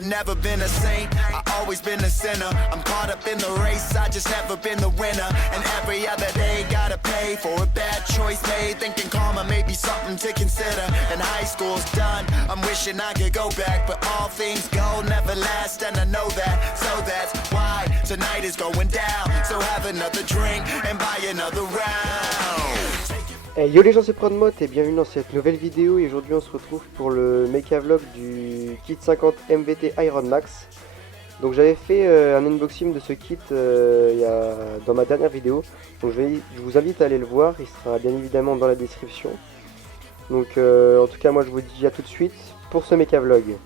I never been a saint, I always been a sinner. I'm caught up in the race, I just never been the winner. And every other day gotta pay for a bad choice made. Thinking karma may be something to consider. And high school's done, I'm wishing I could go back. But all things go never last, and I know that. So that's why tonight is going down. So have another drink and buy another round. Hey, yo les gens, c'est Prodmot et bienvenue dans cette nouvelle vidéo. Et aujourd'hui on se retrouve pour le mecha vlog du kit 50 MVT Iron Max. Donc j'avais fait un unboxing de ce kit dans ma dernière vidéo. Donc je vous invite à aller le voir, il sera bien évidemment dans la description. Donc en tout cas moi je vous dis à tout de suite pour ce mecha vlog.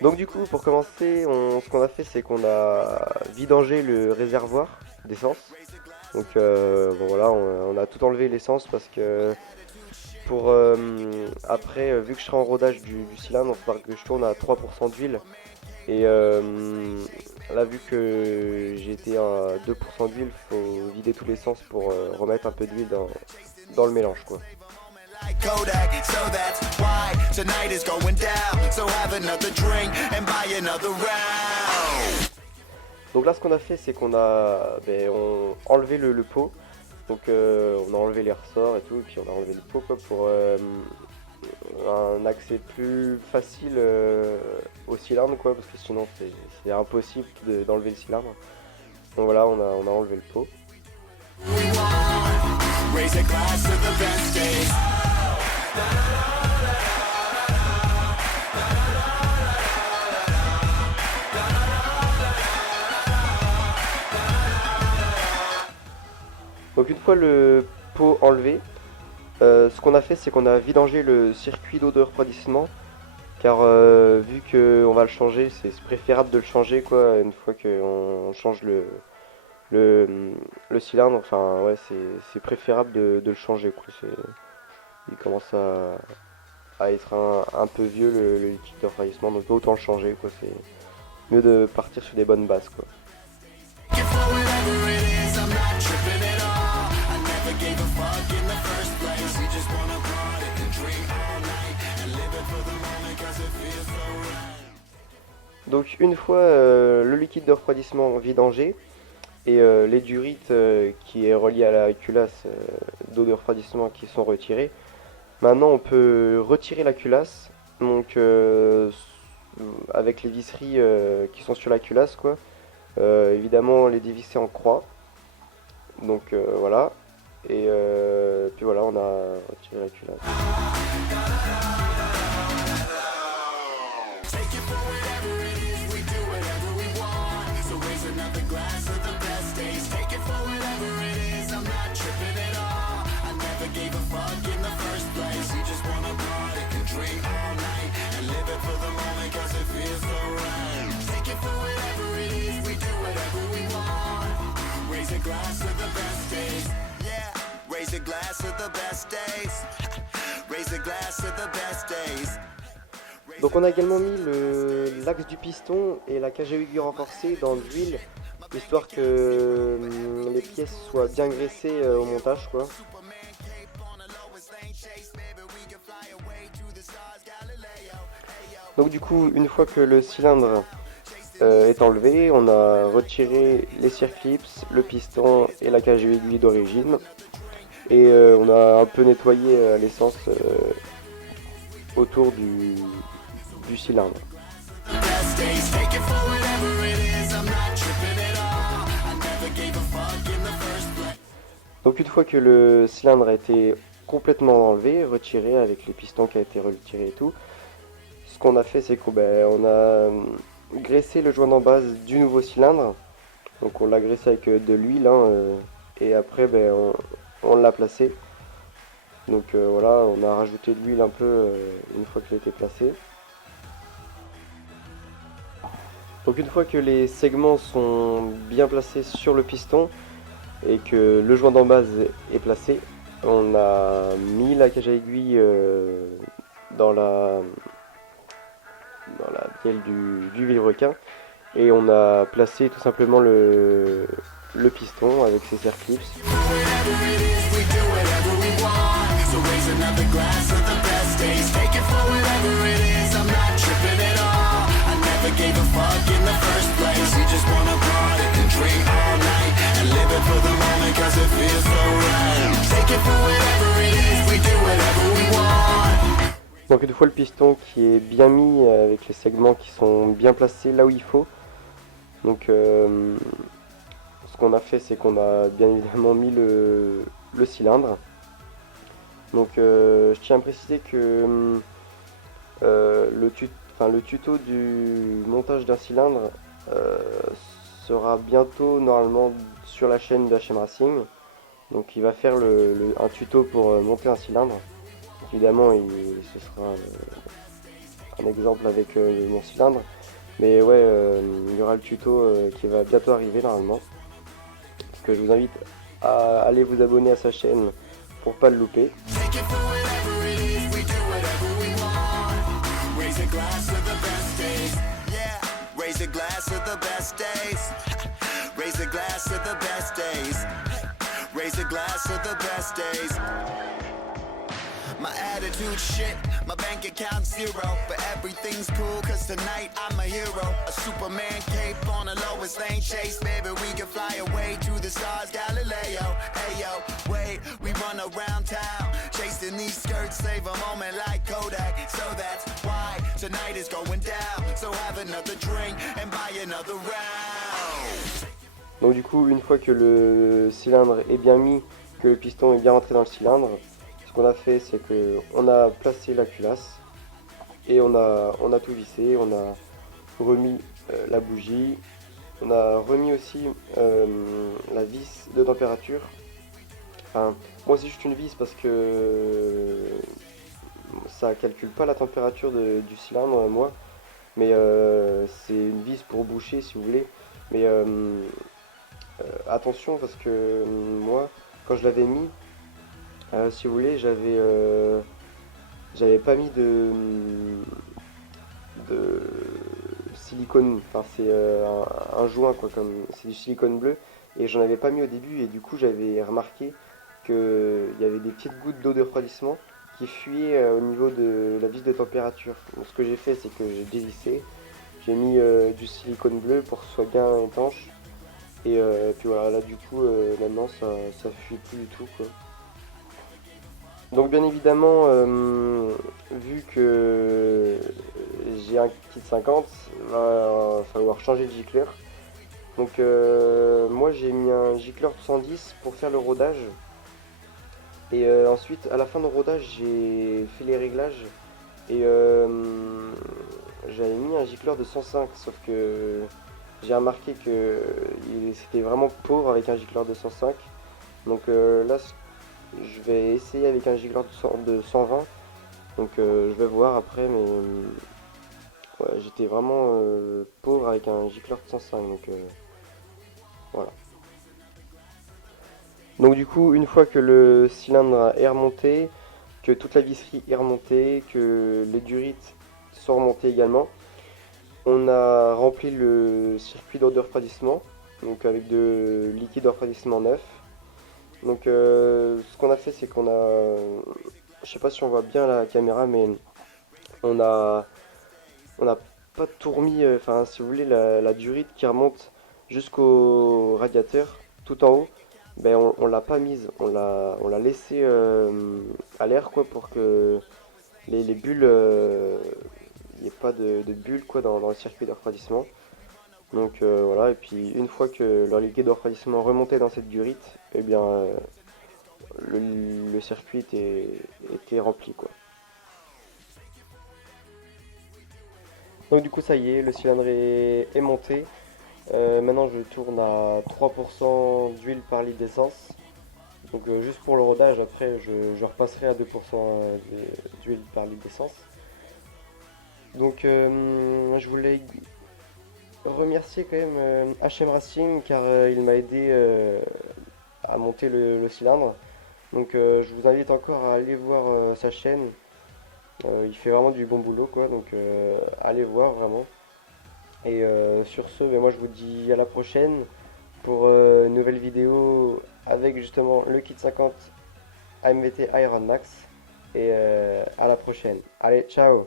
Donc du coup pour commencer, ce qu'on a fait c'est qu'on a vidangé le réservoir d'essence. Donc bon voilà, on a tout enlevé l'essence parce que pour après, vu que je serai en rodage du cylindre, il faudra que je tourne à 3% d'huile. Et là vu que j'ai été à 2% d'huile, il faut vider tout l'essence pour remettre un peu d'huile dans le mélange quoi. Donc là ce qu'on a fait c'est qu'on a enlevé le pot. Donc on a enlevé les ressorts et tout, et puis on a enlevé le pot quoi, pour un accès plus facile au cylindre quoi, parce que sinon c'est impossible d'enlever le cylindre. Donc voilà, on a enlevé le pot. Donc une fois le pot enlevé, ce qu'on a fait c'est qu'on a vidangé le circuit d'eau de refroidissement, car vu qu'on va le changer, c'est préférable de le changer quoi, une fois qu'on change le cylindre. Enfin ouais, c'est préférable de le changer quoi. Il commence à être un peu vieux le liquide de refroidissement, donc autant le changer quoi, c'est mieux de partir sur des bonnes bases quoi. Donc une fois le liquide de refroidissement vidangé et les durites qui est relié à la culasse d'eau de refroidissement qui sont retirées, maintenant on peut retirer la culasse, donc avec les visseries qui sont sur la culasse quoi. Évidemment les dévisser en croix. Donc voilà, et puis voilà, on a retiré la culasse. Donc on a également mis l'axe du piston et la cage à aiguille renforcée dans de l'huile, histoire que les pièces soient bien graissées au montage quoi. Donc du coup une fois que le cylindre est enlevé, on a retiré les circlips, le piston et la cage à aiguille d'origine, et on a un peu nettoyé l'essence autour du cylindre. Donc une fois que le cylindre a été complètement enlevé, retiré avec les pistons qui a été retirés et tout, ce qu'on a fait c'est qu'on a graissé le joint d'embase du nouveau cylindre. Donc on l'a graissé avec de l'huile et après on l'a placé. Donc voilà, on a rajouté de l'huile un peu une fois qu'il a été placé. Donc une fois que les segments sont bien placés sur le piston et que le joint d'embase est placé, on a mis la cage à aiguille dans la bielle du vilebrequin et on a placé tout simplement le piston avec ses circlips. So raise another glass of the best days. Take it for whatever it is. I'm not Donc une fois le piston qui est bien mis avec les segments qui sont bien placés là où il faut, donc ce qu'on a fait c'est qu'on a bien évidemment mis le cylindre. Donc je tiens à préciser que le tuto du montage d'un cylindre sera bientôt normalement sur la chaîne de HM Racing. Donc il va faire un tuto pour monter un cylindre. Évidemment ce sera un exemple avec mon cylindre. Mais ouais, il y aura le tuto qui va bientôt arriver normalement. Donc je vous invite à aller vous abonner à sa chaîne pour pas le louper. Take it for whatever it is, we do whatever we want. Raise a glass of the best days. Yeah, raise a glass of the best days. Raise a glass of the best days. Raise a glass of the best days. My attitude shit, my bank account zero. But everything's cool cause tonight I'm a hero. A Superman cape on a lowest lane chase. Baby, we can fly away to the stars, Galileo. Ayo, wait, we run around town. Chasing these skirts, save a moment like Kodak. So that's why tonight is going down. So have another drink and buy another round. Donc du coup, une fois que le cylindre est bien mis, que le piston est bien rentré dans le cylindre, ce qu'on a fait c'est que on a placé la culasse et on a tout vissé, on a remis la bougie, on a remis aussi la vis de température. Enfin, moi c'est juste une vis parce que ça calcule pas la température du cylindre moi, mais c'est une vis pour boucher si vous voulez. Mais attention parce que moi quand je l'avais mis, si vous voulez, j'avais pas mis de silicone, enfin c'est un joint quoi, comme c'est du silicone bleu et j'en avais pas mis au début et du coup j'avais remarqué qu'il y avait des petites gouttes d'eau de refroidissement qui fuyaient au niveau de la vis de température. Donc ce que j'ai fait c'est que j'ai dévissé, j'ai mis du silicone bleu pour que ce soit bien étanche et puis voilà, là du coup maintenant ça fuit plus du tout quoi. Donc bien évidemment, vu que j'ai un kit 50, va falloir changer de gicleur. Donc moi j'ai mis un gicleur 110 pour faire le rodage. Et ensuite à la fin de rodage j'ai fait les réglages et j'avais mis un gicleur de 105, sauf que j'ai remarqué que c'était vraiment pauvre avec un gicleur de 105. Donc là je vais essayer avec un gicleur de 120, donc je vais voir après, mais ouais, j'étais vraiment pauvre avec un gicleur de 105, donc voilà. Donc du coup, une fois que le cylindre est remonté, que toute la visserie est remontée, que les durites sont remontées également, on a rempli le circuit d'eau de refroidissement, donc avec de liquide de refroidissement neuf. Donc ce qu'on a fait c'est qu'on a, je sais pas si on voit bien la caméra mais on a pas tout remis, enfin si vous voulez la durite qui remonte jusqu'au radiateur tout en haut, ben on l'a pas mise, on l'a laissé à l'air quoi pour que les bulles, il n'y ait pas de bulles quoi dans le circuit de refroidissement. Donc voilà, et puis une fois que le liquide de refroidissement remontait dans cette durite, eh bien le circuit était rempli quoi. Donc du coup ça y est, le cylindre est monté. Maintenant je tourne à 3% d'huile par litre d'essence. Donc juste pour le rodage, après je repasserai à 2% d'huile par litre d'essence. Donc je voulais remercier quand même HM Racing car il m'a aidé à monter le cylindre. Donc je vous invite encore à aller voir sa chaîne. Il fait vraiment du bon boulot quoi, donc allez voir vraiment. Et sur ce, moi je vous dis à la prochaine pour une nouvelle vidéo avec justement le kit 50 AMVT Iron Max. Et à la prochaine. Allez, ciao!